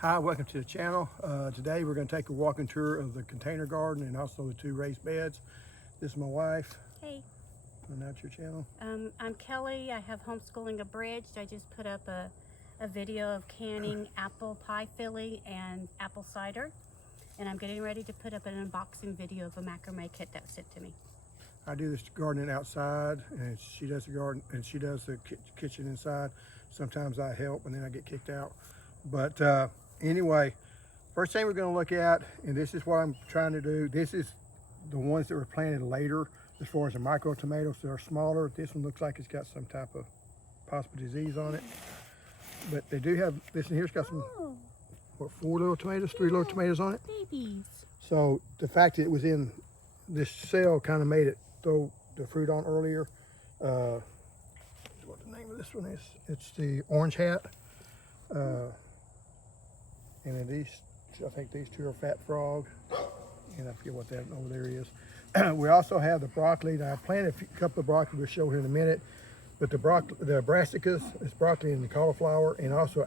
Hi, welcome to the channel. Today we're going to take a walking tour of the container garden and also the 2 raised beds. This is my wife. Hey. And that's your channel. I'm Kelly. I have Homeschooling Abridged. I just put up a video of canning apple pie filling and apple cider. And I'm getting ready to put up an unboxing video of a macrame kit that was sent to me. I do this gardening outside, and she does the garden, and she does the kitchen inside. Sometimes I help, and then I get kicked out. But anyway, first thing we're going to look at, and this is what I'm trying to do. This is the ones that were planted later, as far as the micro tomatoes that are smaller. This one looks like it's got some type of possible disease on it. But they do have this one here's got some, what, 4 little tomatoes, 3 little tomatoes on it. Babies. So the fact that it was in this cell kind of made it throw the fruit on earlier. What the name of this one is? It's the orange hat. And then these, I think these 2 are fat frog, and I forget what that over there is. We also have the broccoli. Now I planted a couple of broccoli we'll show here in a minute, but the brassicas is broccoli and the cauliflower, and also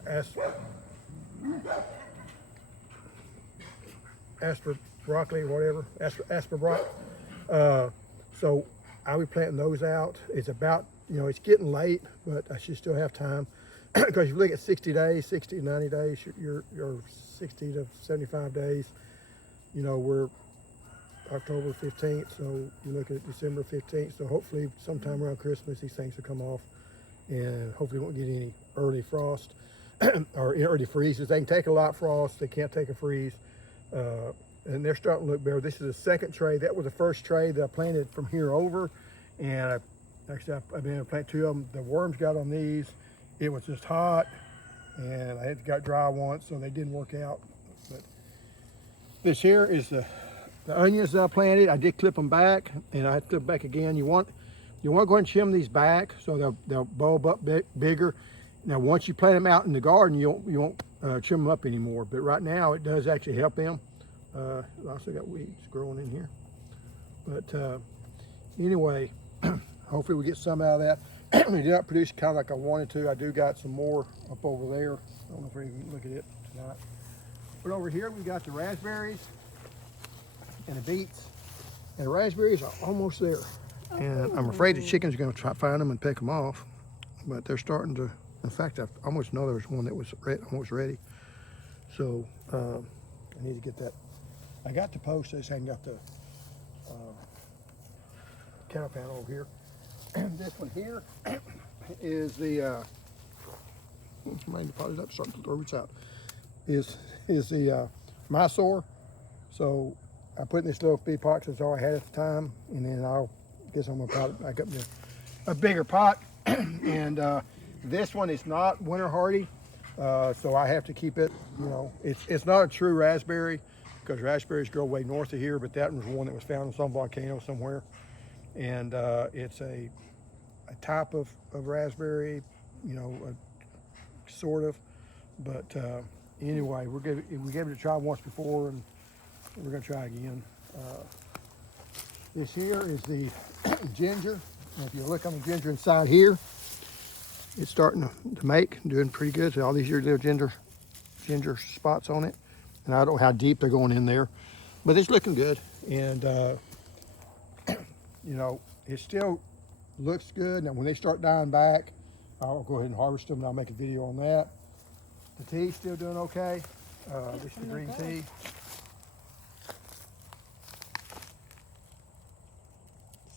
asper broccoli, whatever, asper broccoli. So I'll be planting those out. It's about, it's getting late, but I should still have time. Because if you look at 60 days, 60 to 90 days, you're 60 to 75 days, we're October 15th, so you look at December 15th, so hopefully sometime around Christmas these things will come off, and hopefully we won't get any early frost or early freezes. They can take a light frost, they can't take a freeze, and they're starting to look better. This is the second tray. That was the first tray that I planted from here over, and I've been able to plant 2 of them. The worms got on these. It was just hot, and I had got dry once, so they didn't work out. But this here is the onions that I planted. I did clip them back, and I clip back again. You want to go ahead and trim these back so they'll bulb up bigger. Now, once you plant them out in the garden, you won't trim them up anymore. But right now, it does actually help them. I also got weeds growing in here. But anyway, hopefully we get some out of that. We did not produce kind of like I wanted to. I do got some more up over there. I don't know if we can look at it tonight. But over here we got the raspberries and the beets. And the raspberries are almost there. And I'm afraid the chickens are going to try to find them and pick them off. But they're starting to, in fact, I almost know there was one that was almost ready. So I need to get that. I got the post, I just haven't got the counter panel over here. This one here is the somebody deposited up, starting to throw roots out. Is the Mysore. So I put in this little big pot because that's all I had at the time, and then I guess I'm gonna pot it back up in a bigger pot. And this one is not winter hardy, so I have to keep it. It's not a true raspberry because raspberries grow way north of here, but that was one that was found in some volcano somewhere. And it's a type of raspberry, sort of. But anyway, we gave it a try once before, and we're going to try again. This here is the ginger. And if you look on the ginger inside here, it's starting to make, doing pretty good. So all these little ginger spots on it. And I don't know how deep they're going in there, but it's looking good. And it still looks good. Now, when they start dying back, I'll go ahead and harvest them, and I'll make a video on that. The tea's still doing okay. This is the green tea.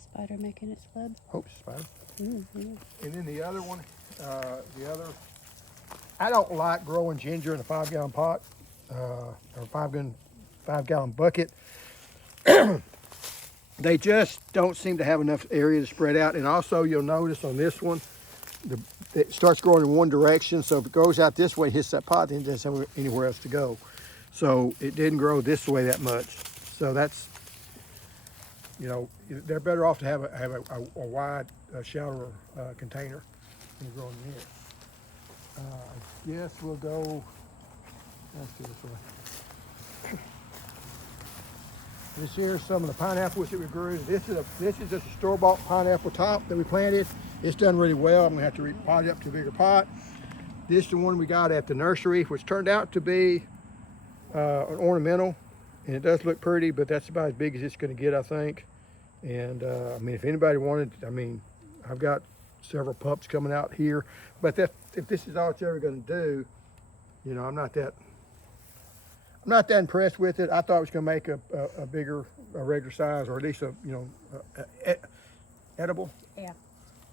Spider making its web. Hope it's spider. Mm-hmm. And then the other one, I don't like growing ginger in a 5-gallon pot or 5-gallon bucket. They just don't seem to have enough area to spread out. And also you'll notice on this one, it starts growing in one direction. So if it goes out this way, hits that pot, then it doesn't have anywhere else to go. So it didn't grow this way that much. So that's, they're better off to have a wide, shallower container than growing in here. I guess we'll go, let's do this way. This here is some of the pineapples that we grew. This is just a store-bought pineapple top that we planted. It's done really well. I'm gonna have to repot it up to a bigger pot. This is the one we got at the nursery, which turned out to be an ornamental, and it does look pretty, but that's about as big as it's going to get, I think. And I mean, if anybody wanted, I mean, I've got several pups coming out here, but if this is all it's ever going to do, you know, I'm not that impressed with it. I thought it was going to make a bigger, a regular size, or at least a, you know, edible. Yeah.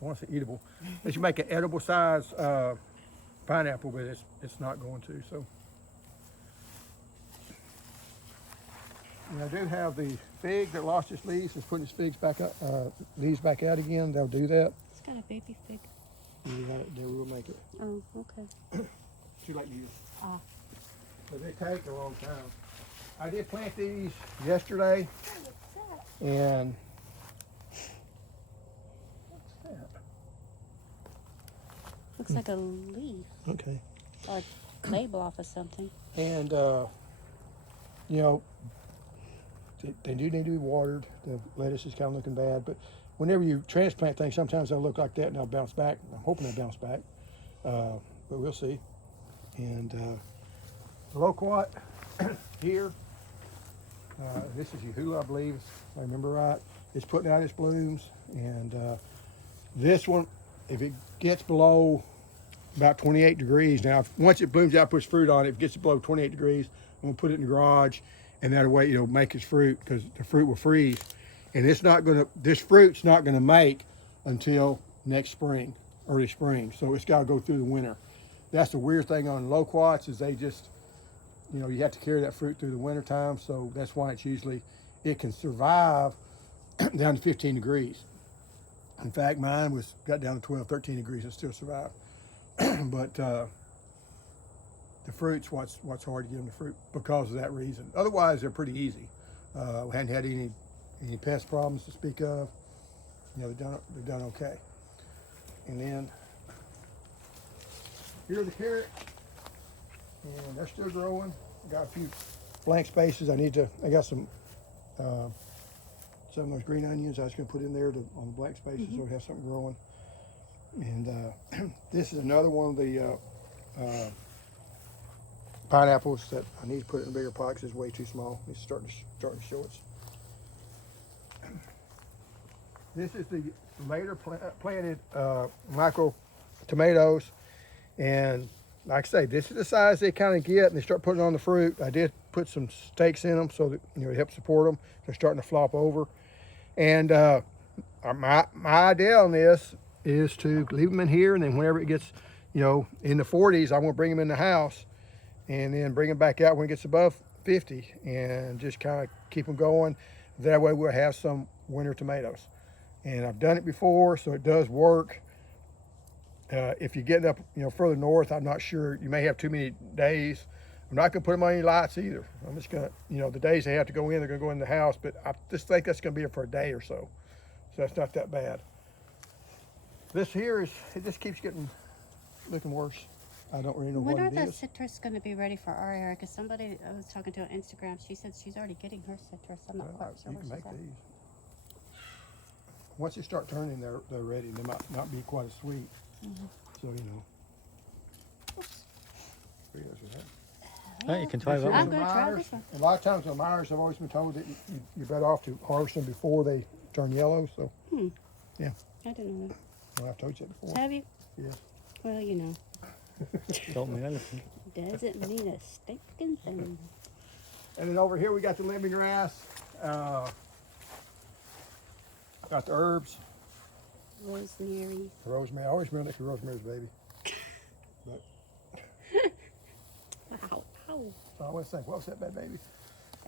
I want to say eatable. It should make an edible size pineapple, but it's not going to. So, and I do have the fig that lost its leaves. It's putting its figs back up, leaves back out again. They'll do that. It's got a baby fig. They will make it. Oh, okay. Too late to use. Ah. But they take a long time. I did plant these yesterday, and what's that? Looks like a leaf Okay. or a label off of something. And you know, they do need to be watered. The lettuce is kind of looking bad, but whenever you transplant things, sometimes they'll look like that and they'll bounce back. I'm hoping they bounce back, but we'll see. And the loquat here, this is Yahoo, I believe, if I remember right. It's putting out its blooms, and this one, if it gets below about 28 degrees, now once it blooms out, puts fruit on it, if it gets below 28 degrees, I'm gonna put it in the garage, and that way it'll make its fruit, because the fruit will freeze. And it's not gonna, this fruit's not gonna make until next spring, early spring. So it's gotta go through the winter. That's the weird thing on loquats, is they just, you know, you have to carry that fruit through the winter time. So that's why it's usually, it can survive down to 15 degrees. In fact, mine got down to 12, 13 degrees and still survived. But the fruit's what's hard to give them the fruit because of that reason. Otherwise, they're pretty easy. We hadn't had any pest problems to speak of. You know, they've done okay. And then here's the carrot, and they're still growing. Got a few blank spaces. I got some of those green onions I was going to put in there on the blank spaces, so it has something growing. And this is another one of the pineapples that I need to put in a bigger pot because it's way too small. It's starting to show its. This is the later planted micro tomatoes, and like I say, this is the size they kind of get, and they start putting on the fruit. I did put some stakes in them so that, you know, it helps support them. They're starting to flop over, and my idea on this is to leave them in here, and then whenever it gets, you know, in the 40s, I'm going to bring them in the house, and then bring them back out when it gets above 50, and just kind of keep them going. That way we'll have some winter tomatoes. And I've done it before, so it does work. If you get up, you know, further north, I'm not sure. You may have too many days. I'm not going to put them on any lights either. I'm just going to, you know, the days they have to go in, they're going to go in the house. But I just think that's going to be it for a day or so. So that's not that bad. This here it just keeps looking worse. I don't really know what it is. When are the citrus going to be ready for our area? Because somebody I was talking to on Instagram, she said she's already getting her citrus. I'm not quite sure You what can she make said. these. Once they start turning, they're ready. They might not be quite as sweet. So, you know. Oops. Hey, you can try that I'm one. going to try this one. A lot of times the Myers, I've always been told that you're better off to harvest them before they turn yellow. So, yeah. I didn't know that. Well, I've told you that before. Have you? Yeah. Well, you know, Don't mean anything. doesn't mean a stinking thing. And then over here we got the lemongrass. Got the herbs. Rosemary. Rosemary. I always remember that for Rosemary's Baby. But Wow. Ow. I always think, what was that bad baby?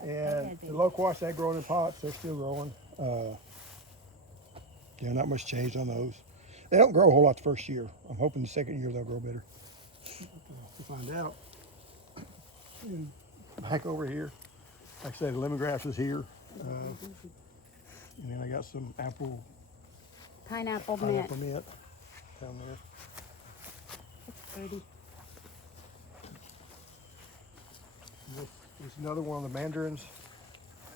That And bad the baby. loquats, they grow in pots. They're still growing. Yeah, not much change on those. They don't grow a whole lot the first year. I'm hoping the second year they'll grow better. We'll find out. And back over here, like I said, the lemongrass is here. And then I got some Pineapple mint. pineapple mint down there. That's pretty. And this is another one of the mandarins.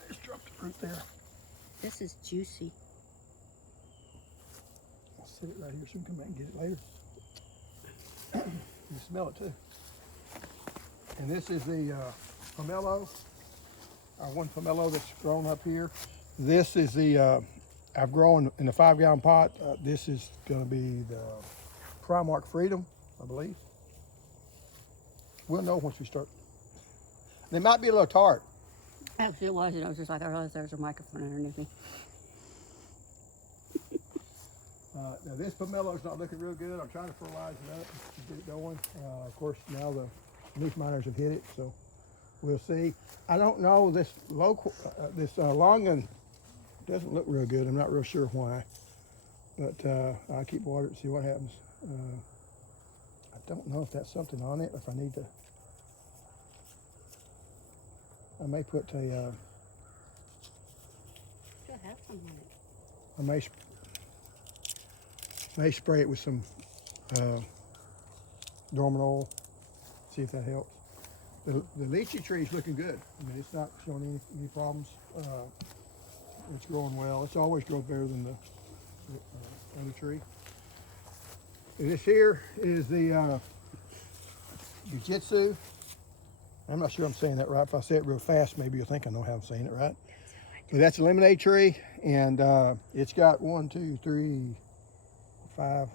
I just dropped the fruit there. This is juicy. I'll set it right here so we can come back and get it later. You smell it too. And this is the pomelo, our one pomelo that's grown up here. This is the, I've grown in the 5-gallon pot. This is gonna be the Primark Freedom, I believe. We'll know once we start. They might be a little tart. Actually, it was. And I was just like, I realized there was a microphone underneath me. Now this pomelo's not looking real good. I'm trying to fertilize it up to get it going. Of course, now the leaf miners have hit it, so we'll see. I don't know, this long one doesn't look real good. I'm not real sure why, but I'll keep watering and see what happens. I don't know if that's something on it, if I need to. I may put a, Should have some on it. I may spray it with some dormant oil, see if that helps. The lychee tree is looking good. I mean, it's not showing any problems. It's growing well. It's always grown better than the other tree. And this here is the Jiu-Jitsu. I'm not sure I'm saying that right. If I say it real fast, maybe you'll think I know how I'm saying it right. But that's a lemonade tree, and it's got 1, 2, 3, 5.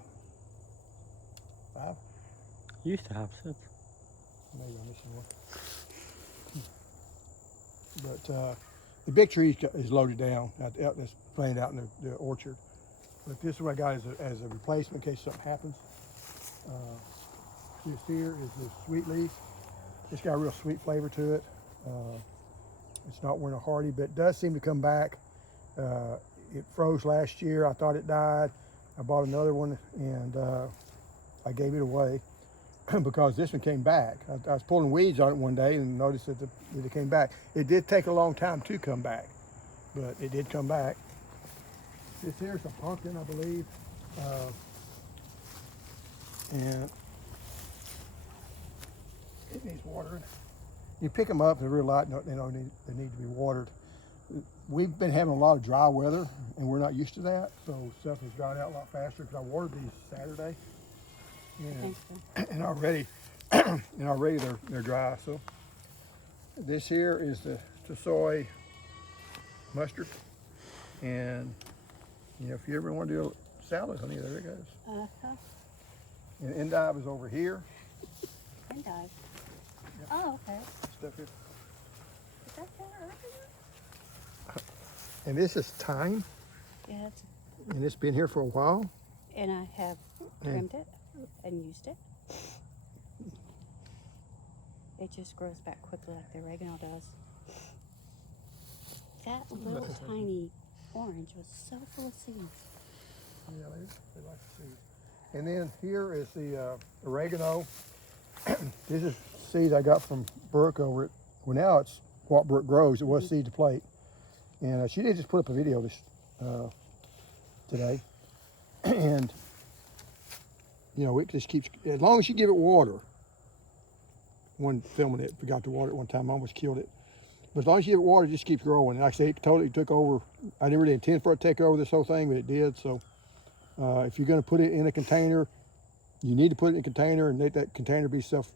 Used to have 6. Maybe I'm missing one. But the big tree is loaded down. That's planted out in the orchard. But this is what I got as a replacement in case something happens. This here is the sweet leaf. It's got a real sweet flavor to it. It's not wearing a hardy, but it does seem to come back. It froze last year. I thought it died. I bought another one, and I gave it away because this one came back. I was pulling weeds on it one day and noticed that it came back. It did take a long time to come back, but it did come back. This here's a pumpkin, I believe, and it needs watering. You pick them up, they're real light, they need to be watered. We've been having a lot of dry weather, and we're not used to that, so stuff has dried out a lot faster because I watered these Saturday, and already, they're dry. So this here is the soy mustard, and if you ever want to do a salad, honey, there it goes. And endive is over here. Endive. Oh, okay. Stuff here. Is that oregano? And this is thyme, Yeah, and it's been here for a while. and I have trimmed it and used it. It just grows back quickly like the oregano does. That little tiny orange was so full of seeds. Yeah, they like the seed. And then here is the oregano. This is seed I got from Brooke over at, well, now it's what Brooke grows. It was seed to plate. And she did just put up a video this today. And, it just keeps, as long as you give it water. One filming it, forgot to water it one time, almost killed it. But as long as you give it water, it just keeps growing. And like I say, it totally took over. I didn't really intend for it to take over this whole thing, but it did. So if you're going to put it in a container, you need to put it in a container and let that container be Yeah,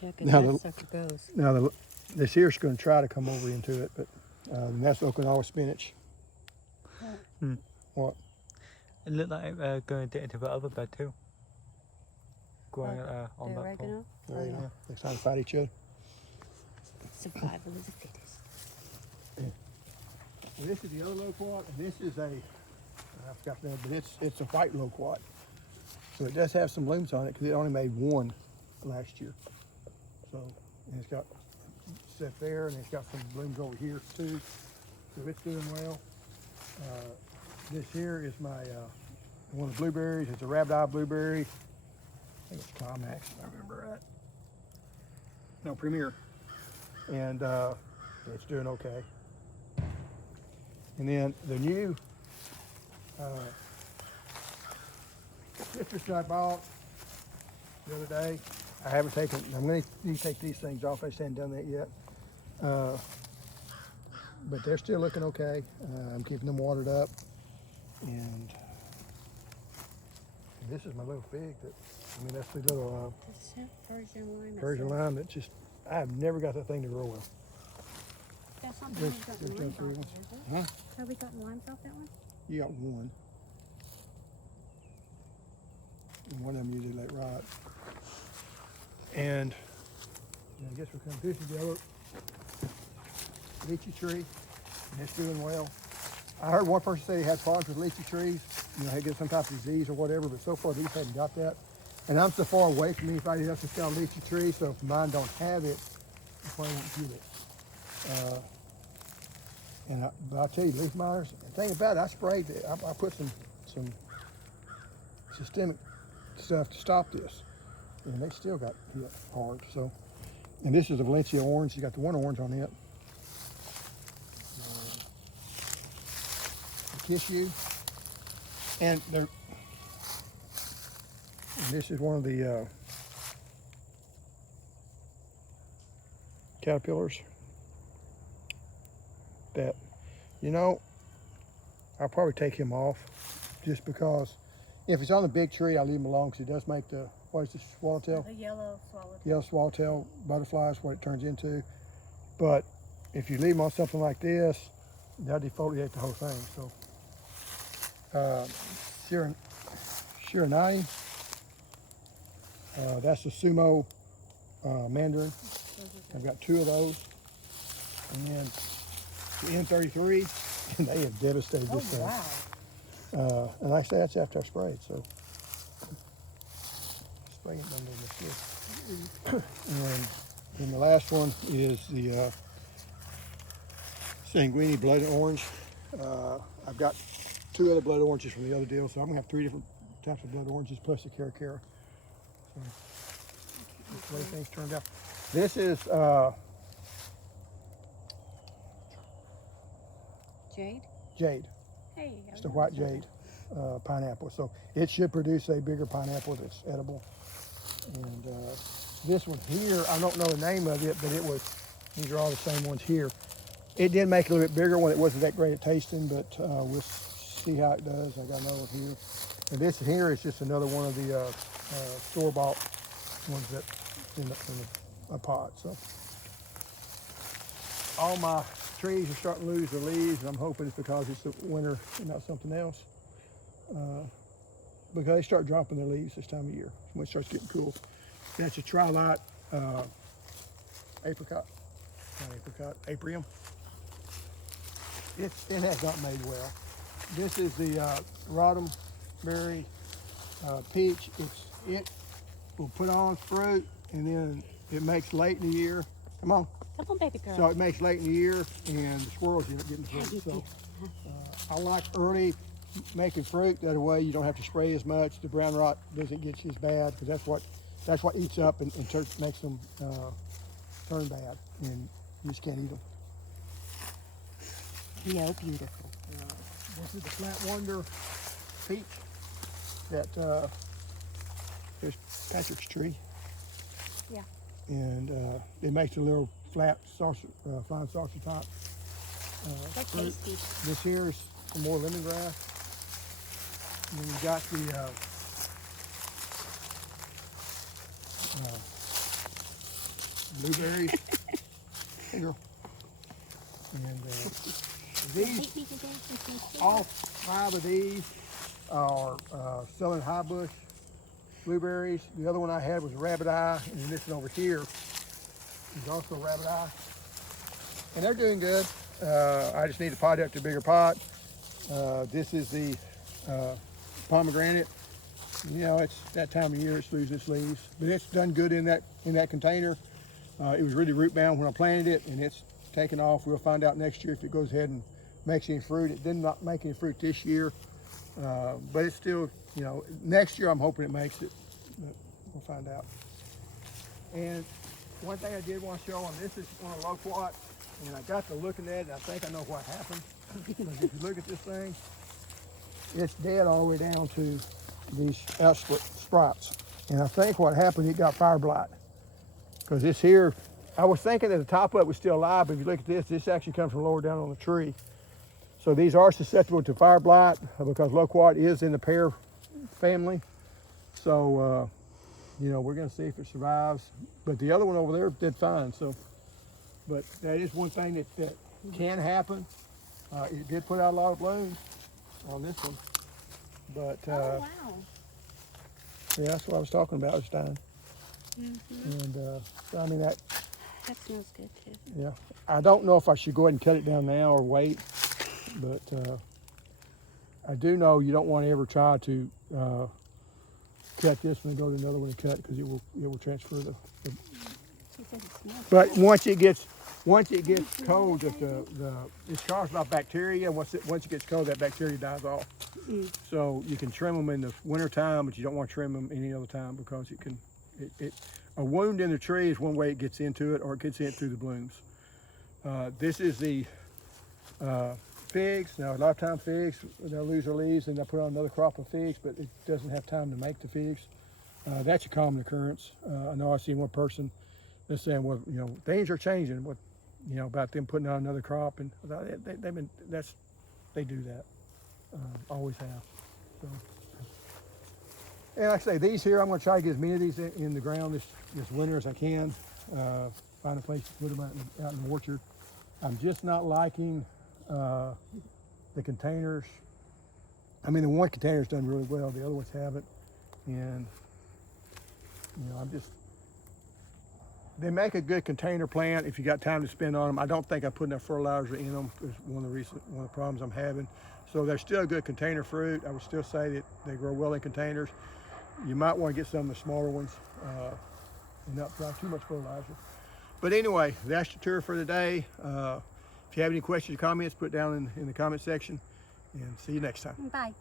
because that sucker goes. Now this here's going to try to come over into it, but that's Okinawa spinach. What? It looked like going into the other bed too. Growing on The that pole. oregano? There you go. Next time, fight each other. Survival of the fittest. And this is the other loquat, and this is I forgot the name, but it's a white loquat. So it does have some blooms on it because it only made one last year. So, and it's got set there, and it's got some blooms over here too. So it's doing well. This here is my one of the blueberries. It's a rabbit-eye blueberry. I think it's Climax, if I remember right. No, Premier. And it's doing okay. And then the new citrus I bought the other day, I haven't taken, I'm going to need to take these things off. I just haven't done that yet. But they're still looking okay. I'm keeping them watered up. And this is my little fig that I mean, that's the little Persian lime. Persian lime that just, I have never got that thing to grow well. That's not the There's- one we got there's limes three off ones. of, is it? Huh? Have we gotten limes off that one? You got one. And one of them usually let rot. And I guess we're coming. This is the other lychee tree, and it's doing well. I heard one person say he had problems with lychee trees. You know, they get some type of disease or whatever, but so far these haven't got that. And I'm so far away from anybody else that's got a lychee tree, so if mine don't have it, I probably won't get it. But I'll tell you, leaf miners, the thing about it, I sprayed it. I put some systemic stuff to stop this, and they still got hit hard. So, and this is a Valencia orange. You got the one orange on it. Tissue, and this is one of the caterpillars that, you know, I'll probably take him off just because if he's on the big tree, I'll leave him alone because he does make the, what is this, swallowtail? The yellow swallowtail. Yellow swallowtail butterfly is what it turns into. But if you leave him on something like this, they'll defoliate the whole thing. So, Shiranai, that's the sumo mandarin. I've got two of those. And then the N33, and they have devastated this thing. Wow. And like I say, that's after I sprayed, so spraying it done this good. And then the last one is the sanguine blood orange. I've got two other blood oranges from the other deal, so I'm gonna have three different types of blood oranges plus the caracara. So that's the way things turned out. This is Jade? jade. Hey. It's the white jade pineapple. So it should produce a bigger pineapple that's edible. And this one here, I don't know the name of it, but these are all the same ones here. It did make it a little bit bigger when it wasn't that great at tasting, but we'll see how it does. I got another one here. And this here is just another one of the store-bought ones that in a pot. So all my trees are starting to lose their leaves, and I'm hoping it's because it's the winter and not something else. Because they start dropping their leaves this time of year when it starts getting cool. That's a trilite apricot, not apricot, aprium. It has not made well. This is the Roddenberry peach. It will put on fruit, and then it makes late in the year. Come on. Come on, baby girl. So it makes late in the year, and the squirrels end up getting the fruit. So I like early making fruit. That way you don't have to spray as much. The brown rot doesn't get you as bad because that's what eats up and makes them turn bad, and you just can't eat them. Yeah, beautiful. This is the Flat Wonder peach that there's Patrick's tree. Yeah. And it makes a little flat saucer, flying saucer top. They're fruit. tasty. This here is some more lemongrass. And then we got the blueberries. Here. And these, all five of these are Southern High Bush blueberries. The other one I had was Rabbit Eye, and then this one over here is also Rabbit Eye. And they're doing good. I just need to pot it up to a bigger pot. This is the pomegranate. You know, it's that time of year it's losing its leaves, but it's done good in that container. It was really root bound when I planted it, and it's taken off. We'll find out next year if it goes ahead and makes any fruit. It did not make any fruit this year, but it's still, you know, next year I'm hoping it makes it, but we'll find out. And one thing I did want to show on this is on a loquat, and I got to looking at it, and I think I know what happened. Because if you look at this thing, it's dead all the way down to these outsplit sprots. And I think what happened, it got fire blight. Because this here, I was thinking that the top of it was still alive, but if you look at this, this actually comes from lower down on the tree. So these are susceptible to fire blight because loquat is in the pear family. So you know, we're gonna see if it survives. But the other one over there did fine, so. But that is one thing that can happen. It did put out a lot of blooms on this one. But Oh, wow. yeah, that's what I was talking about, it's dying. And so I mean That smells good too. yeah. I don't know if I should go ahead and cut it down now or wait, but I do know you don't want to ever try to cut this one and go to another one and cut, because it will transfer the. She said it smells But good. once it gets cold, that it's caused by bacteria. Once it gets cold, that bacteria dies off. So you can trim them in the winter time, but you don't want to trim them any other time, because it can. A wound in the tree is one way it gets into it, or it gets in through the blooms. This is the figs. Now, a lot of times figs, they'll lose their leaves and they'll put on another crop of figs, but it doesn't have time to make the figs. That's a common occurrence. I know I've seen one person that's saying, well, you know, things are changing. What, you know, about them putting on another crop, and they do that. Always have. So. And like I say, these here, I'm going to try to get as many of these in the ground this winter as I can. Find a place to put them out in the orchard. I'm just not liking the containers. I mean, the one container's done really well, the other ones haven't. And, you know, they make a good container plant if you got time to spend on them. I don't think I put enough fertilizer in them, is one of the problems I'm having. So they're still a good container fruit. I would still say that they grow well in containers. You might want to get some of the smaller ones and not apply too much fertilizer. But anyway, that's the tour for today. If you have any questions or comments, put down in the comment section, and see you next time. Bye.